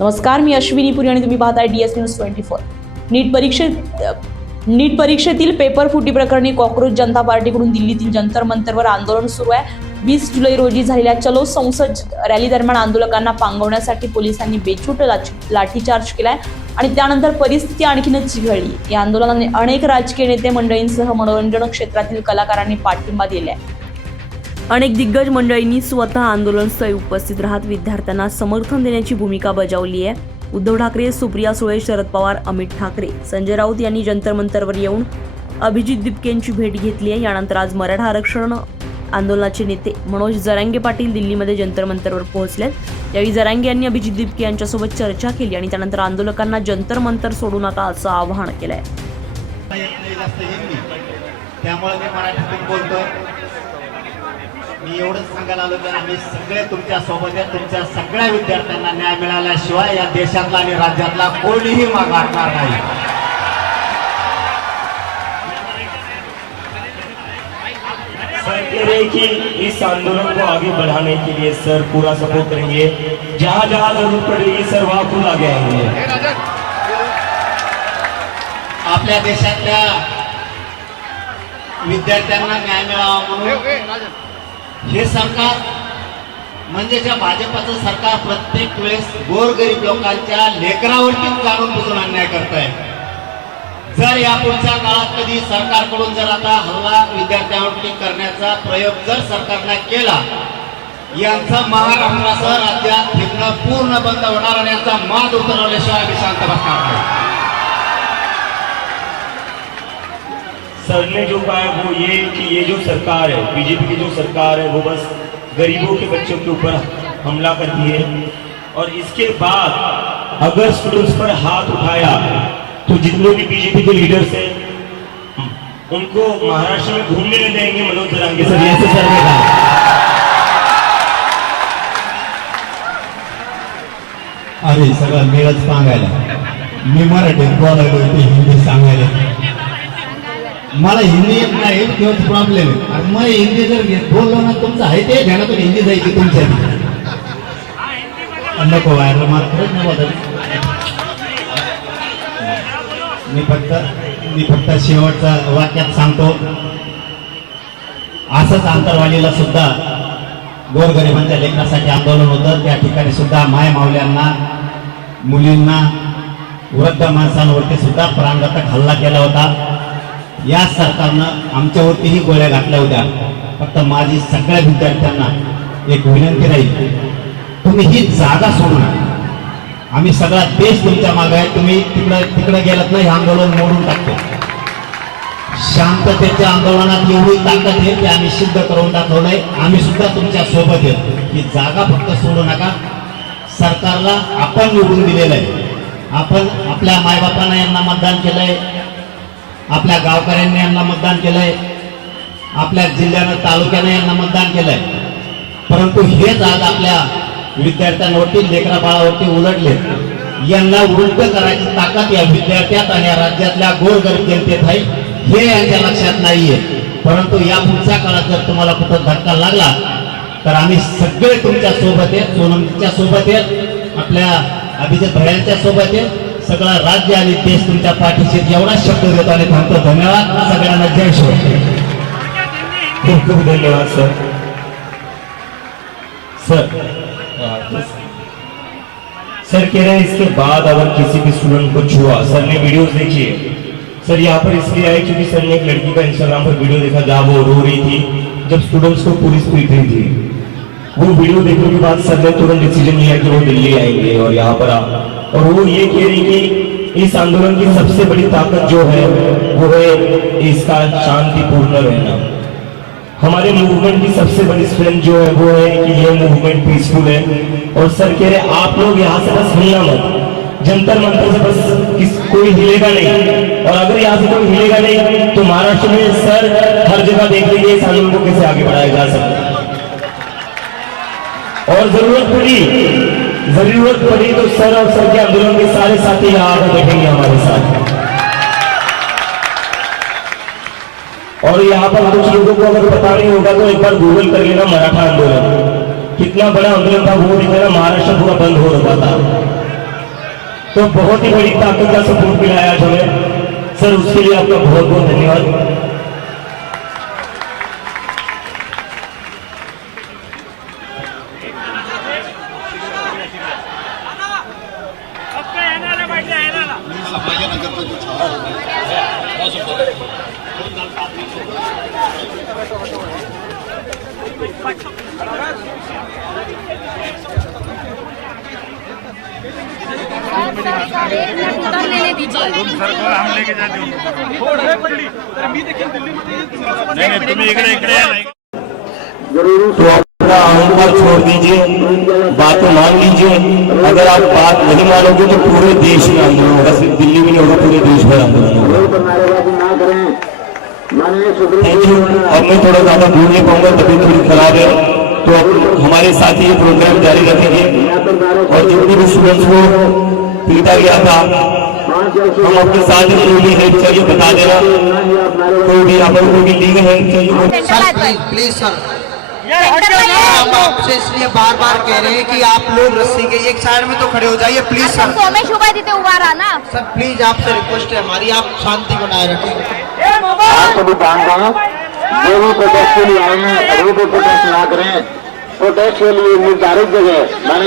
नमस्कार, मी अश्विनी पुरी आणि तुम्ही पाहताय DS न्यूज 24। नीट परीक्षेतील पेपर फुटी प्रकरणी कॉकरोच जनता पार्टीकडून दिल्लीतील जंतर मंतरवर आंदोलन सुरू आहे। 20 जुलै रोजी झालेल्या चलो संसद रॅली दरम्यान आंदोलकांना पांगवण्यासाठी पोलिसांनी बेछूट लाठीचार्ज केलाय आणि त्यानंतर परिस्थिती आणखीनच चिघळली। या आंदोलनाने अनेक राजकीय नेते मंडळींसह मनोरंजन क्षेत्रातील कलाकारांनी पाठिंबा दिलाय। अनेक दिग्गज मंडळींनी स्वतः आंदोलनस्थळी उपस्थित राहत विद्यार्थ्यांना समर्थन देण्याची भूमिका बजावली आहे। उद्धव ठाकरे, सुप्रिया सुळे, शरद पवार, अमित ठाकरे, संजय राऊत यांनी जंतर मंतरवर येऊन अभिजित दिपकेंची भेट घेतली आहे। यानंतर आज मराठा आरक्षण आंदोलनाचे नेते मनोज जरांगे पाटील दिल्लीमध्ये जंतर मंतरवर पोहोचले। यावेळी जरांगे यांनी अभिजित दिपके यांच्यासोबत चर्चा केली आणि त्यानंतर आंदोलकांना जंतर मंतर सोडू नका असं आवाहन केलंय। त्यामुळे मी मराठीतून बोलतो। मी एवढंच सांगायला आलो की आम्ही सगळे तुमच्या सोबत आहे। तुमच्या सगळ्या विद्यार्थ्यांना न्याय मिळाल्याशिवाय या देशातला आणि राज्यातला कोणीही मागे हटणार नाही। सर कह रहे कि इस आंदोलन को आगे बढ़ाने के लिए सर पूरा सपोर्ट करेंगे। जहां जहां जरूरत पड़ेगी सर वहां खुद आगे आएंगे। आपल्या देशातल्या विद्यार्थ्यांना न्याय मिळावा म्हणून हे सरकार म्हणजे ज्या भाजपचं सरकार प्रत्येक वेळेस गोरगरीब लोकांच्या लेकरावरती जाणून बुजून अन्याय करत आहे। जर या पुढच्या काळात कधी सरकारकडून जर आता हल्ला विद्यार्थ्यांवरती करण्याचा प्रयोग जर सरकारने केला, यांचा महाराष्ट्रासह राज्यात फिरणं पूर्ण बंद होणार आणि यांचा माज उतरवल्याशिवाय आम्ही शांत बसणार नाही। सर ने जो कहा है वो ये कि ये जो सरकार है, बीजेपी की जो सरकार है वो बस गरीबों के बच्चों के ऊपर हमला करती है और इसके बाद अगर स्टूडेंट्स पर हाथ उठाया तो जितने भी बीजेपी के लीडर्स हैं उनको महाराष्ट्र में घूमने नहीं देंगे। मनोज जरांगे सर ऐसे सर ने कहा। अरे सगळं मेळच सांगायला मी मराठीत बोलायलो ते हिंदी सांगायला मला हिंदी येत नाही तोच प्रॉब्लेम आहे। आणि मग हिंदी जर बोललो ना तुमचं आहे ते ध्यानातून हिंदी जायची तुमच्या नको व्हायला मात्र नाही बोलत। मी फक्त शेवटचा वाक्यात सांगतो, असंच आंतरवालीला सुद्धा गोरगरिबांच्या लेकरासाठी आंदोलन होतं। त्या ठिकाणी सुद्धा माय मावल्यांना, मुलींना, वृद्ध माणसांवरती सुद्धा प्राणघातक हल्ला केला होता। या सरकारनं आमच्यावरतीही गोळ्या घातल्या होत्या। फक्त माझी सगळ्या विद्यार्थ्यांना एक विनंती राहील, तुम्ही ही जागा सोडू नका। आम्ही सगळा देश तुमच्या मागे आहे। तुम्ही तिकडे गेलात नाही, आंदोलन मोडून टाकतो। शांततेच्या आंदोलनात एवढी ताकद आहे की आम्ही सिद्ध करून दाखवलंय। आम्ही सुद्धा तुमच्या सोबत आहे। ही जागा फक्त सोडू नका। सरकारला आपण निवडून दिलेलं आहे। आपण आपल्या मायबापांना यांना मतदान केलंय, आपल्या गावकऱ्यांनी यांना मतदान केलंय, आपल्या जिल्ह्यानं तालुक्याने यांना मतदान केलंय। परंतु हेच आज आपल्या विद्यार्थ्यांवरती, लेकरा बाळावरती उलटले। यांना उलट करायची ताकद या विद्यार्थ्यात आणि या राज्यातल्या गोरगरीब जनतेत आहे, हे यांच्या लक्षात नाहीये। परंतु या पुढच्या काळात जर तुम्हाला कुठं धक्का लागला तर आम्ही सगळे तुमच्या सोबत आहे। सोनमच्या सोबत आहे, आपल्या अभिजित भैयांच्या सोबत आहे। सगळा राज्य आणि देश तुमच्या पाठीशी एवढा शब्द देतो आणि थांबतो। धन्यवाद सगळ्यांना। जय श्री। खूब खूब धन्यवाद सर। सर कह रहे हैं इसके बाद अगर किसी भी स्टूडेंट को छुआ, सर ने वीडियोस देखी है। सर यहाँ पर इसलिए आए क्योंकि सर ने एक लड़की का इंस्टाग्राम पर वीडियो देखा जहाँ वो रो रही थी जब स्टूडेंट्स को पुलिस पीट रही थी। वो वीडियो देखने के बाद सर ने तुरंत डिसीजन लिया कि वो दिल्ली आएंगे और यहाँ पर और वो ये कह रही कि इस आंदोलन की सबसे बड़ी ताकत जो है वो है इसका शांतिपूर्ण रहना। हमारे मूवमेंट की सबसे बड़ी स्ट्रेंथ जो है वो है कि ये मूवमेंट पीसफुल है। और सर कह रहे आप लोग यहाँ से बस हिलना मत, जंतर मंतर से बस कोई हिलेगा नहीं। और अगर यहाँ से कोई हिलेगा नहीं तो महाराष्ट्र में सर हर जगह देख लीजिए इस आंदोलन को कैसे आगे बढ़ाया जा सकता है। और जरूरत पड़ी तो सर और सर के आंदोलन के सारे साथी यहाँ आकर बैठेंगे हमारे साथ। और यहाँ पर कुछ लोगों को अगर पता नहीं होगा तो एक बार गूगल कर लेना मराठा आंदोलन, कितना बड़ा आंदोलन था वो दिखेगा। महाराष्ट्र पूरा बंद हो रहा था। तो बहुत ही बड़ी ताकत का सपोर्ट मिला है आज हमें सर, उसके लिए आपका बहुत बहुत धन्यवाद। लेने दीजिए हम लेके जाते नहीं तुम्ही इकडे इकडे या नाही तो अपना अहंकार छोड़ दीजिए, बातें मान लीजिए। अगर आप बात नहीं मानोगे तो पूरे देश में आंदोलन होगा, सिर्फ दिल्ली में नहीं होगा, पूरे देश भर आंदोलन होगा। Thank you. अब मैं थोड़ा ज्यादा बोल नहीं पाऊंगा, तभी थोड़ी खराब है, तो अब हमारे साथ ये प्रोग्राम जारी रखेंगे। और जितने भी स्टूडेंट्स को पीटा गया था, हम अपने साथ ही कोई भी हेल्प चाहिए बता देना, कोई भी यहाँ पर कोई भी लीगल हेल्प चाहिए। सर प्लीज सर, हम आपसे इसलिए बार बार कह रहे हैं कि आप लोग रस्सी के एक साइड में तो खड़े हो जाइए प्लीज सर। सोमेश उभा तिथे उभा राहा ना। सर प्लीज आपसे रिक्वेस्ट है हमारी, आप शांति बनाए रखें। आप सभी ध्यान दें, जो भी प्रोटेस्ट के लिए आए हैं वो प्रोटेस्ट ना करें। प्रोटेस्ट के लिए निर्धारित जगह